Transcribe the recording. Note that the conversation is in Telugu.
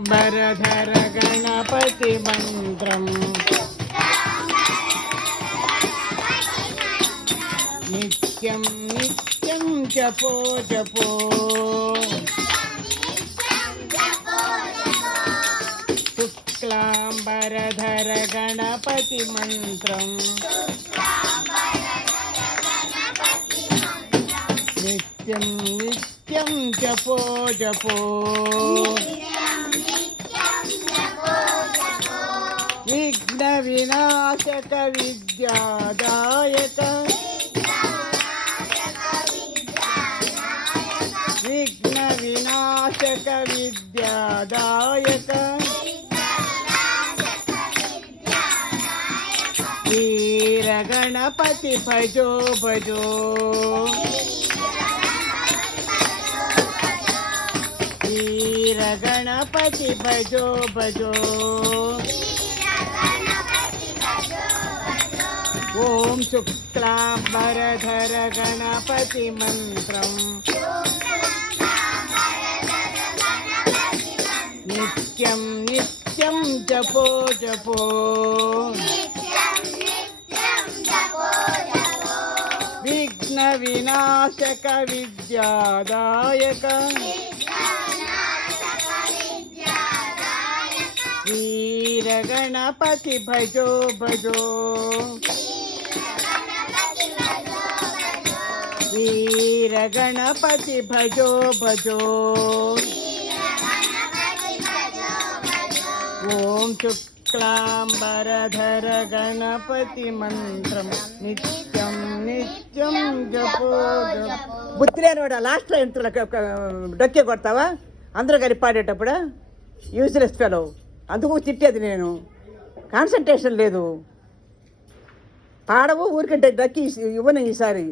శుక్లాంబరధర గణపతి మంత్రం నిత్యం నిత్యం జపో జపో శుక్లాంబరధర గణపతి మంత్రం నిత్యం నిత్యం జపో జపో విఘ్న వినాశక విద్యాదాయక విఘ్న వినాశక విద్యాదాయక వీర గణపతి భజో భజో వీర గణపతి భజో భజో ఓం శుక్లాంబరధర గణపతి మంత్రం నిత్యం నిత్యం జపో జపో విఘ్న వినాశక విద్యాదాయక వీర గణపతి భజో భజో వీర గణపతి భజో భజో ఓం శుక్లాంబరధర గణపతి మంత్రం నిత్యం నిత్యం జపో జపో. బుద్ధి లేనివాడు లాస్ట్లో ఎంత డొక్కే కొడతావా అందరూ కలిపి పాడేటప్పుడు యూజ్లెస్ ఫెలో. అందుకు తిట్టేది నేను. కాన్సన్ట్రేషన్ లేదు. పాడవు ఊరికంటే డక్కి ఇవ్వను ఈసారి.